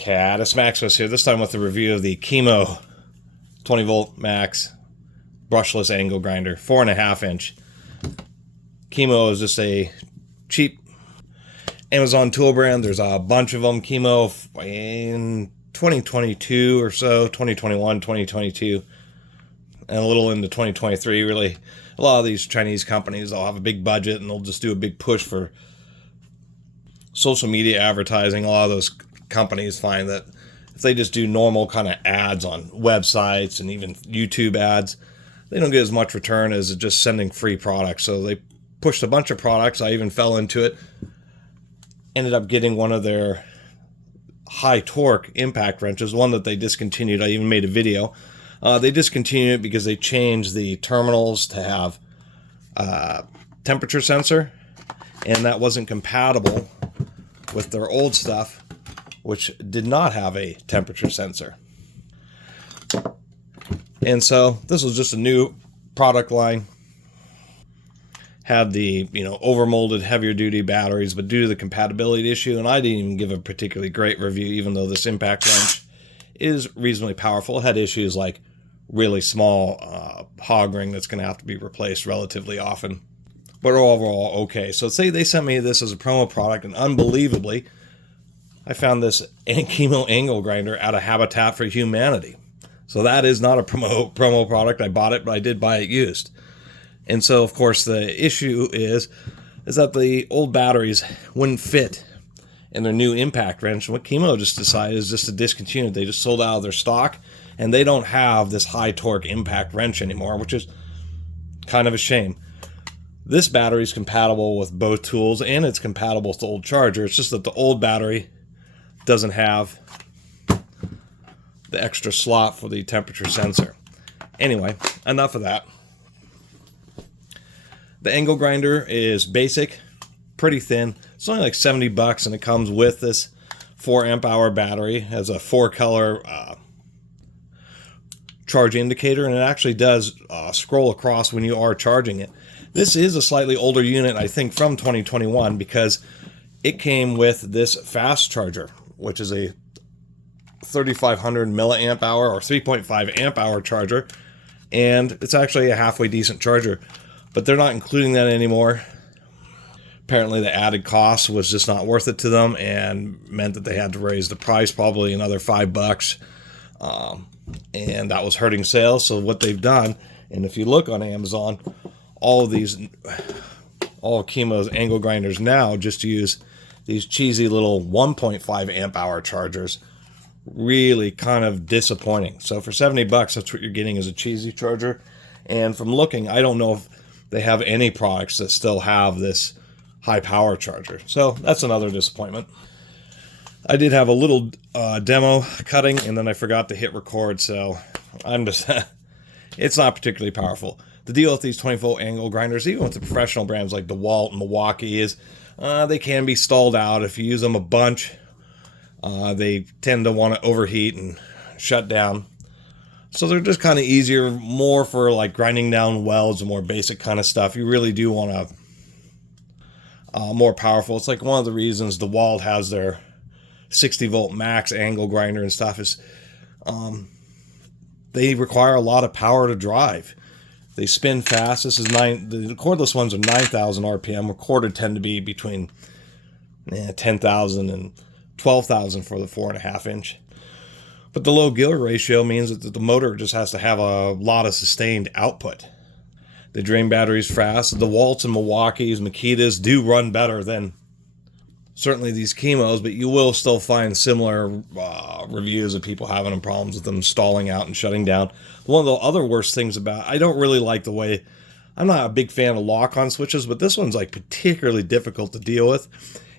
Catus Maximus here, this time with a review of the Kimo 20 volt max brushless angle grinder, 4.5 inch. Kimo is just a cheap Amazon tool brand. There's a bunch of them. Kimo in 2022 or so, 2021, 2022, and a little into 2023. Really, a lot of these Chinese companies, they'll have a big budget and they'll just do a big push for social media advertising. A lot of those companies find that if they just do normal kind of ads on websites and even YouTube ads, they don't get as much return as just sending free products. So they pushed a bunch of products. I even fell into it. Ended up getting one of their high torque impact wrenches, one that they discontinued. I even made a video. They discontinued it because they changed the terminals to have temperature sensor, and that wasn't compatible with their old stuff, which did not have a temperature sensor. And so this was just a new product line. Had the, overmolded heavier duty batteries, but due to the compatibility issue, and I didn't even give a particularly great review, even though this impact wrench is reasonably powerful, it had issues like really small hog ring that's going to have to be replaced relatively often. But overall, okay. So say they sent me this as a promo product, and unbelievably, I found this Kimo angle grinder at a Habitat for Humanity. So that is not a promo product. I bought it, but I did buy it used. And so, of course, the issue is that the old batteries wouldn't fit in their new impact wrench. What Kimo just decided is just to discontinue it. They just sold out of their stock, and they don't have this high torque impact wrench anymore, which is kind of a shame. This battery is compatible with both tools, and it's compatible with the old charger. It's just that the old battery doesn't have the extra slot for the temperature sensor. Anyway, enough of that. The angle grinder is basic, pretty thin. It's only like $70, and it comes with this 4 amp hour battery. It has a 4-color charge indicator, and it actually does scroll across when you are charging it. This is a slightly older unit, I think, from 2021, because it came with this fast charger, which is a 3500 milliamp hour or 3.5 amp hour charger, and it's actually a halfway decent charger. But they're not including that anymore. Apparently the added cost was just not worth it to them, and meant that they had to raise the price probably another $5. And that was hurting sales. So what they've done, and if you look on Amazon, all of Kimo's angle grinders now just use these cheesy little 1.5 amp hour chargers. Really kind of disappointing. So for $70, that's what you're getting, is a cheesy charger. And from looking, I don't know if they have any products that still have this high power charger. So that's another disappointment. I did have a little demo cutting, and then I forgot to hit record, so I'm just it's not particularly powerful. The deal with these 20 volt angle grinders, even with the professional brands like DeWalt and Milwaukee, is they can be stalled out. If you use them a bunch, they tend to want to overheat and shut down. So they're just kind of easier, more for like grinding down welds and more basic kind of stuff. You really do want a more powerful. It's like one of the reasons DeWalt has their 60 volt max angle grinder and stuff is they require a lot of power to drive. They spin fast. The cordless ones are 9,000 RPM. Corded tend to be between 10,000 and 12,000 for the 4.5 inch. But the low gear ratio means that the motor just has to have a lot of sustained output. They drain batteries fast. The DeWalts and Milwaukees, Makitas do run better than certainly these Kimos, but you will still find similar reviews of people having problems with them stalling out and shutting down. One of the other worst things about, I don't really like the way, I'm not a big fan of lock-on switches, but this one's like particularly difficult to deal with.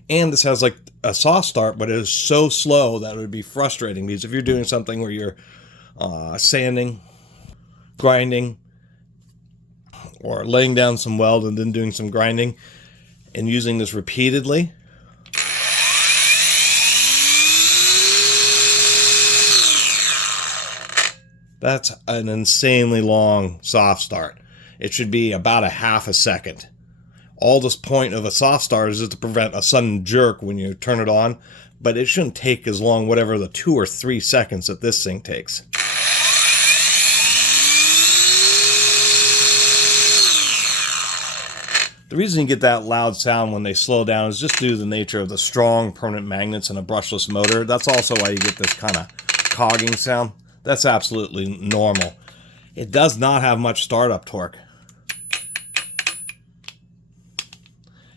And this has like a soft start, but it is so slow that it would be frustrating, because if you're doing something where you're sanding, grinding, or laying down some weld and then doing some grinding and using this repeatedly, that's an insanely long soft start. It should be about a half a second. All this point of a soft start is just to prevent a sudden jerk when you turn it on. but it shouldn't take as long, whatever the 2 or 3 seconds that this thing takes. The reason you get that loud sound when they slow down is just due to the nature of the strong permanent magnets in a brushless motor. That's also why you get this kind of cogging sound. That's absolutely normal. It does not have much startup torque.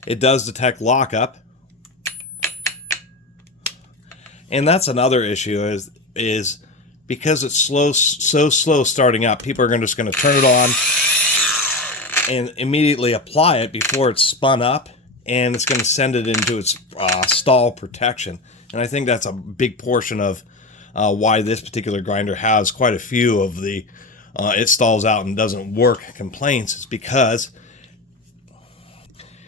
It does detect lockup. And that's another issue is because it's so slow starting up, people are just going to turn it on and immediately apply it before it's spun up, and it's going to send it into its stall protection. And I think that's a big portion of why this particular grinder has quite a few of the it stalls out and doesn't work complaints. Is because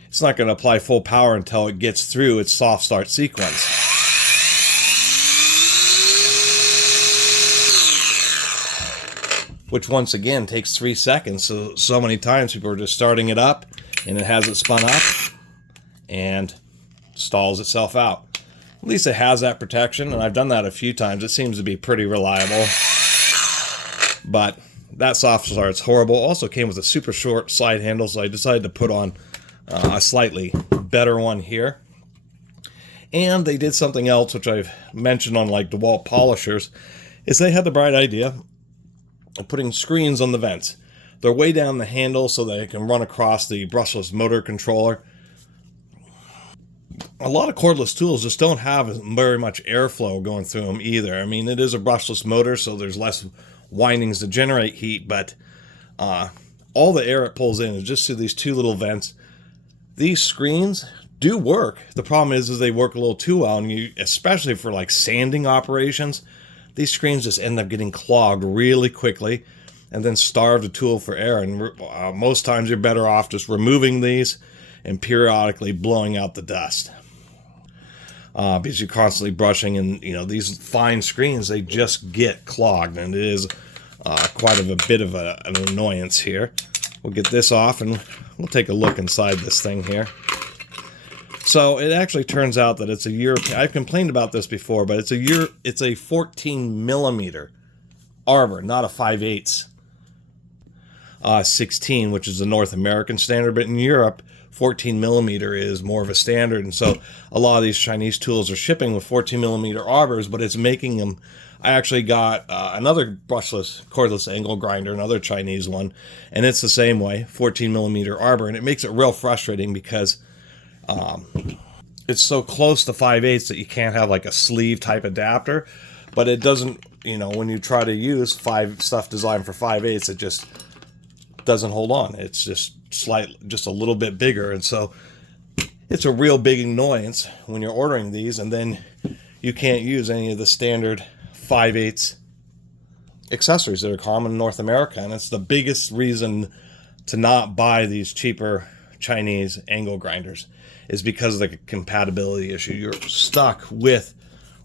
it's not going to apply full power until it gets through its soft start sequence. Which once again takes 3 seconds. So many times people are just starting it up and it has it spun up and stalls itself out. At least it has that protection, and I've done that a few times. It seems to be pretty reliable. But that soft start's horrible. Also came with a super short slide handle, so I decided to put on a slightly better one here. And they did something else, which I've mentioned on like DeWalt polishers, is they had the bright idea of putting screens on the vents. They're way down the handle so they can run across the brushless motor controller. A lot of cordless tools just don't have very much airflow going through them either. I mean, it is a brushless motor, so there's less windings to generate heat, but all the air it pulls in is just through these 2 little vents. These screens do work. The problem is they work a little too well, and especially for like sanding operations, these screens just end up getting clogged really quickly and then starve the tool for air. And most times you're better off just removing these and periodically blowing out the dust. Because you're constantly brushing, and these fine screens, they just get clogged, and it is quite a bit of an annoyance here. We'll get this off and we'll take a look inside this thing here. So it actually turns out that it's a European. I've complained about this before, but it's a 14 millimeter arbor, not a 5/8 16, which is the North American standard. But in Europe, 14 millimeter is more of a standard, and so a lot of these Chinese tools are shipping with 14 millimeter arbors, but it's making them. I actually got another brushless cordless angle grinder, another Chinese one, and it's the same way, 14 millimeter arbor, and it makes it real frustrating because it's so close to 5/8 that you can't have like a sleeve type adapter, but it doesn't, when you try to use stuff designed for 5/8, it just doesn't hold on. It's just just a little bit bigger, and so it's a real big annoyance when you're ordering these, and then you can't use any of the standard 5/8 accessories that are common in North America, and it's the biggest reason to not buy these cheaper Chinese angle grinders, is because of the compatibility issue. You're stuck with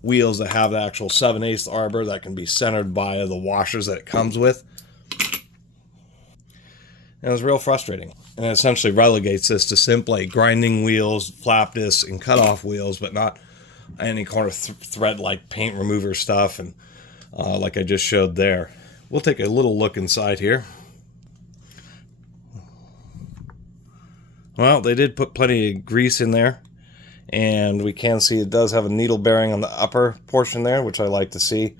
wheels that have the actual 7/8 arbor that can be centered by the washers that it comes with. And it was real frustrating. And it essentially relegates this to simply grinding wheels, flap discs, and cutoff wheels, but not any kind of thread like paint remover stuff, and like I just showed there. We'll take a little look inside here. Well, they did put plenty of grease in there, and we can see it does have a needle bearing on the upper portion there, which I like to see.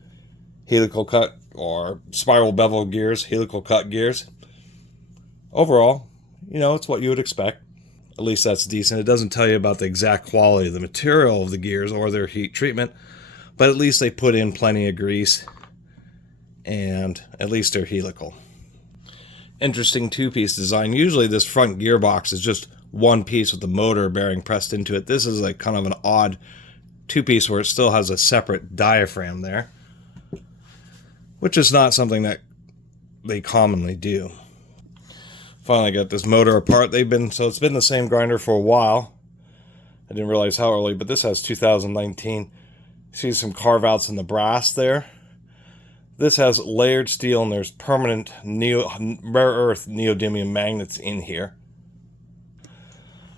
Helical cut or spiral bevel gears, helical cut gears. Overall, it's what you would expect. At least that's decent. It doesn't tell you about the exact quality of the material of the gears or their heat treatment, but at least they put in plenty of grease, and at least they're helical. Interesting 2-piece design. Usually this front gearbox is just one piece with the motor bearing pressed into it. This is like kind of an odd 2-piece where it still has a separate diaphragm there, which is not something that they commonly do. Finally got this motor apart. It's been the same grinder for a while. I didn't realize how early, but this has 2019. See some carve outs in the brass there. This has layered steel, and there's permanent rare earth neodymium magnets in here.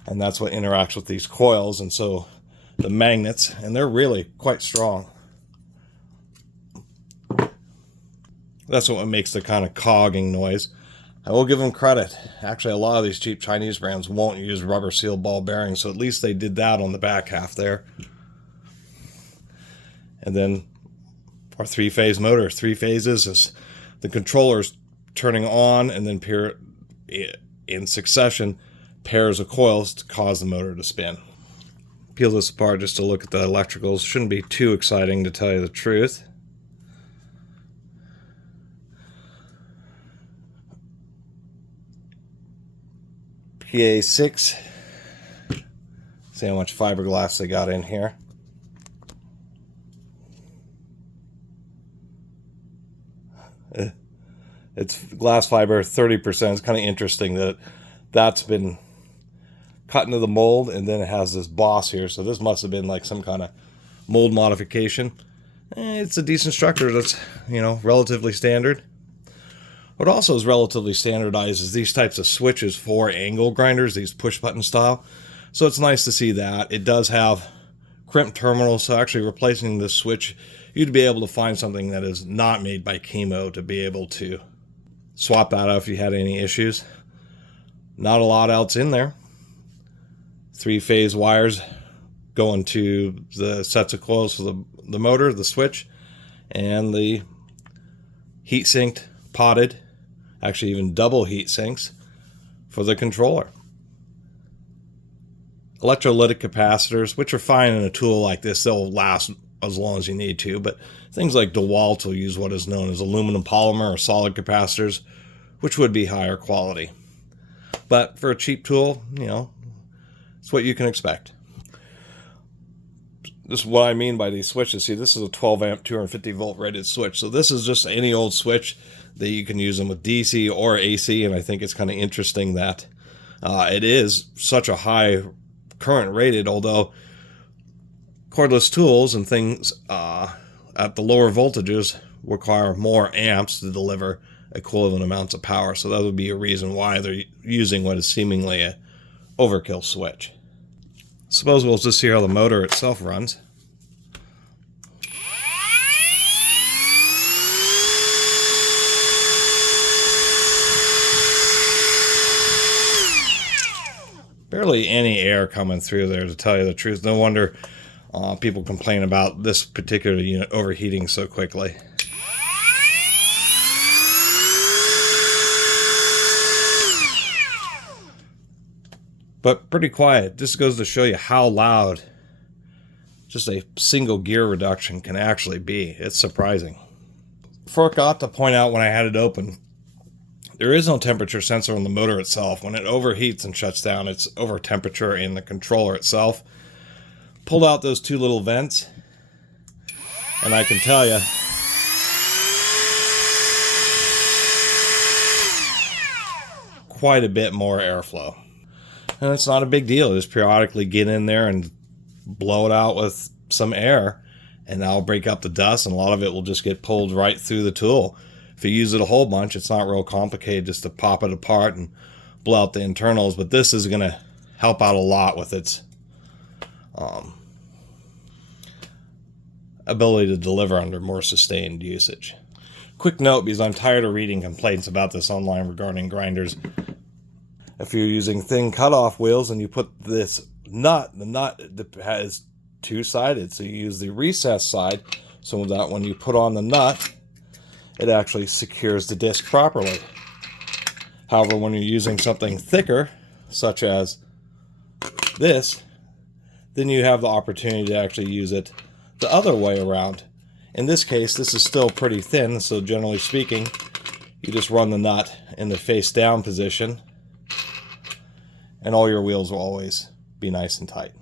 And that's what interacts with these coils, and so the magnets, and they're really quite strong. That's what makes the kind of cogging noise. I will give them credit. Actually, a lot of these cheap Chinese brands won't use rubber seal ball bearings, so at least they did that on the back half there. And then our three-phase motor. 3 phases is the controller's turning on, and then in succession pairs of coils to cause the motor to spin. Peel this apart just to look at the electricals. Shouldn't be too exciting, to tell you the truth. PA6. See how much fiberglass they got in here. It's glass fiber, 30%. It's kind of interesting that that's been cut into the mold, and then it has this boss here. So this must have been like some kind of mold modification. It's a decent structure that's, you know, relatively standard. What also is relatively standardized is these types of switches for angle grinders, these push button style. So it's nice to see that. It does have crimp terminals, so actually replacing this switch, you'd be able to find something that is not made by Kimo to be able to swap that out if you had any issues. Not a lot else in there. 3-phase wires going to the sets of coils for the motor, the switch, and the heat sinked, potted, actually even double heat sinks for the controller. Electrolytic capacitors, which are fine in a tool like this. They'll last as long as you need to, but things like DeWalt will use what is known as aluminum polymer or solid capacitors, which would be higher quality. But for a cheap tool, you know, it's what you can expect. This is what I mean by these switches. See, this is a 12 amp 250 volt rated switch, so this is just any old switch that you can use them with DC or AC, and I think it's kind of interesting that it is such a high current rated, although cordless tools and things at the lower voltages require more amps to deliver equivalent amounts of power, so that would be a reason why they're using what is seemingly a overkill switch. Suppose we'll just see how the motor itself runs. Barely any air coming through there, to tell you the truth. No wonder people complain about this particular unit overheating so quickly. But pretty quiet. This goes to show you how loud just a single gear reduction can actually be. It's surprising. Forgot to point out when I had it open, there is no temperature sensor on the motor itself. When it overheats and shuts down, it's over temperature in the controller itself. Pulled out those 2 little vents, and I can tell you, quite a bit more airflow. And it's not a big deal. Just periodically get in there and blow it out with some air, and that'll break up the dust, and a lot of it will just get pulled right through the tool. If you use it a whole bunch, it's not real complicated just to pop it apart and blow out the internals, but this is going to help out a lot with its ability to deliver under more sustained usage. Quick note, because I'm tired of reading complaints about this online regarding grinders. If you're using thin cutoff wheels and you put this nut, the nut has 2-sided, so you use the recessed side so that when you put on the nut, it actually secures the disc properly. However, when you're using something thicker, such as this, then you have the opportunity to actually use it the other way around. In this case, this is still pretty thin, so generally speaking, you just run the nut in the face down position, and all your wheels will always be nice and tight.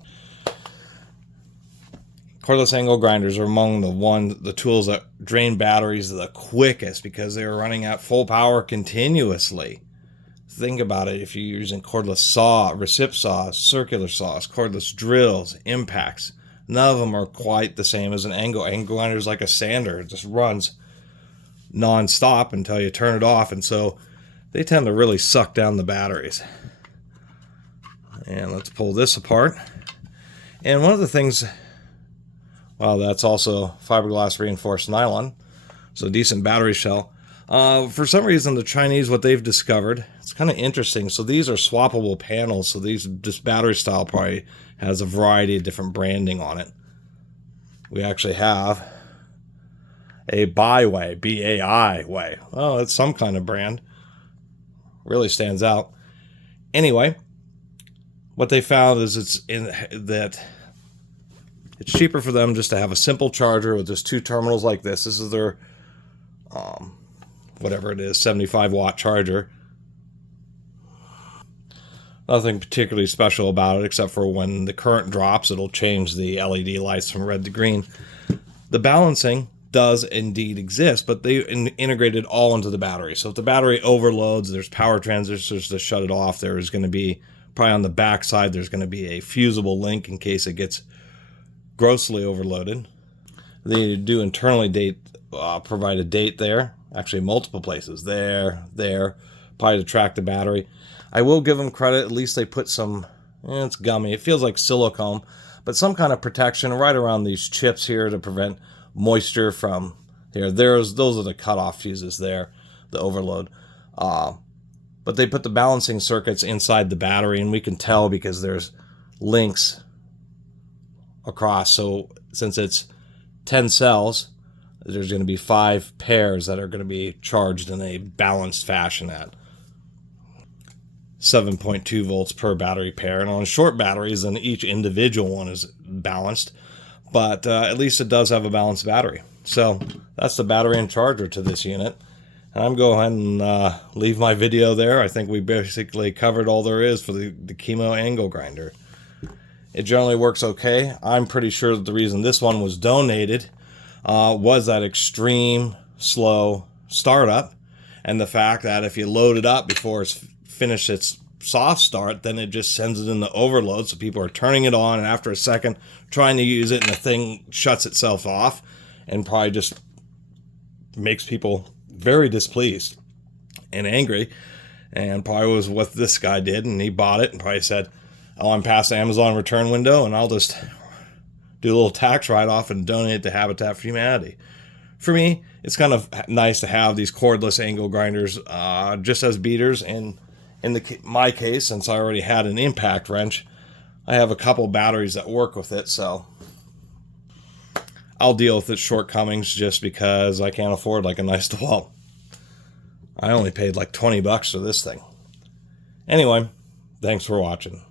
Cordless angle grinders are among the tools that drain batteries the quickest because they're running at full power continuously. Think about it. If you're using cordless saw, recip saws, circular saws, cordless drills, impacts, none of them are quite the same as an angle. Angle grinder is like a sander. It just runs non-stop until you turn it off, and so they tend to really suck down the batteries. And let's pull this apart. And one of the things, well, that's also fiberglass reinforced nylon, so decent battery shell. For some reason, the Chinese, what they've discovered, it's kind of interesting. So these are swappable panels. So this battery style probably has a variety of different branding on it. We actually have a Baiwei, B-A-I way. Oh, it's some kind of brand. Really stands out. Anyway, what they found is that it's cheaper for them just to have a simple charger with just 2 terminals like this. This is their whatever it is, 75-watt charger. Nothing particularly special about it, except for when the current drops, it'll change the LED lights from red to green. The balancing does indeed exist, but they integrated all into the battery. So if the battery overloads, there's power transistors to shut it off. There's going to be, probably on the back side, there's going to be a fusible link in case it gets grossly overloaded. They do internally provide a date there. Actually, multiple places. There, probably to track the battery. I will give them credit. At least they put some, it's gummy. It feels like silicone, but some kind of protection right around these chips here to prevent moisture from here. Those are the cutoff fuses there, the overload. But they put the balancing circuits inside the battery, and we can tell because there's links across. So since it's 10 cells, there's going to be 5 pairs that are going to be charged in a balanced fashion at 7.2 volts per battery pair. And on short batteries, then each individual one is balanced, but at least it does have a balanced battery. So that's the battery and charger to this unit. And I'm going to go ahead and leave my video there. I think we basically covered all there is for the Kimo angle grinder. It generally works okay. I'm pretty sure that the reason this one was donated was that extreme slow startup, and the fact that if you load it up before it's finished its soft start, then it just sends it into overload. So people are turning it on, and after a second trying to use it, and the thing shuts itself off, and probably just makes people very displeased and angry. And probably was what this guy did, and he bought it and probably said, oh, I'm past the Amazon return window, and I'll just do a little tax write-off and donate it to Habitat for Humanity. For me, it's kind of nice to have these cordless angle grinders just as beaters. And in my case, since I already had an impact wrench, I have a couple batteries that work with it, so I'll deal with its shortcomings just because I can't afford like a nice DeWalt. I only paid like $20 for this thing. Anyway, thanks for watching.